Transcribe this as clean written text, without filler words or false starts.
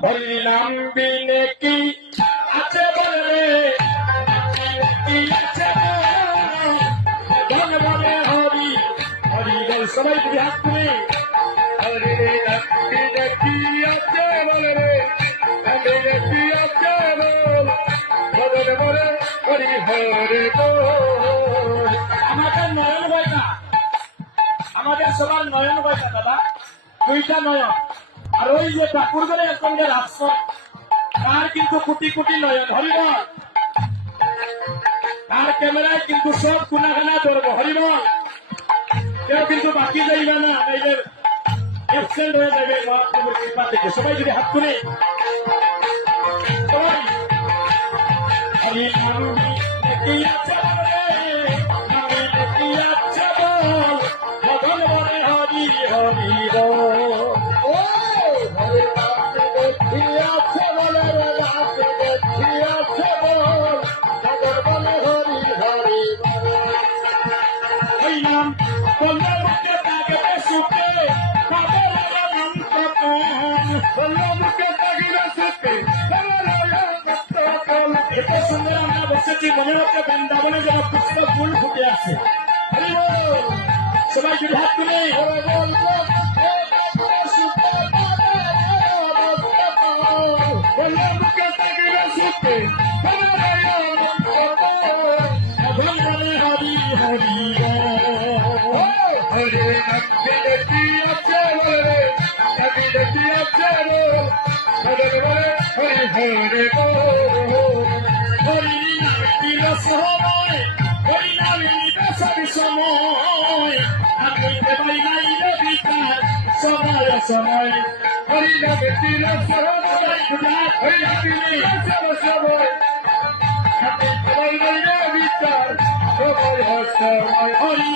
হরি নাম বিনে কি আছে বলে কি আছে বল বলে হরি হরি বল সবাই তুমি হাত তুলে হরি নাম বিনে কি আছে বলে বিনে কি আছে বল বলে বলে হরি হরি বল। আমাদের নয়ন বইটা আমাদের সবার নয়ন বইটা দাদা দুইটা নয়ন আর ওই যে ঠাকুরগড়ের সঙ্গে রাষ্ট্র তার কিন্তু কোটি কোটি নয়ন হরিবল তার ক্যামেরায় কিন্তু সব গুনাগানা ধরবো হরিবল কেউ কিন্তু বাকি যাইবে না নাইলে অ্যাবসেন্ট হয়ে যাবে মহাপ্রভুর কৃপা থেকে সবাই যদি হাত তুলে সবাই হরি নাম কি আছে আমি কি আছে বল ভগবান বলে হরি হরি বল ও হরি নাম কি আছে বলে কি আছে বল ভগবান বলে হরি হরি বল এই নাম বললে মুখে তাকে সুখে পাবে অনন্ত প্রাণ বললে মুখে তাকে সুখে এত সুন্দর আমরা বসেছি মনে হচ্ছে বৃন্দাবনে যেন পুষ্প ফুল ফুটে আছে সবাই যদি হাত তুলে হরি হরি হরে কি আছে বলে কি আছে বলে হরি হরে হরি দিল সময় হরি নামে নিবেশন সময় আমি দেবাই নাই বিচার সময় সময় হরি নামে দিল সময় হরি নামে সময় আমি দেবাই নাই বিচার সময় সময় হরি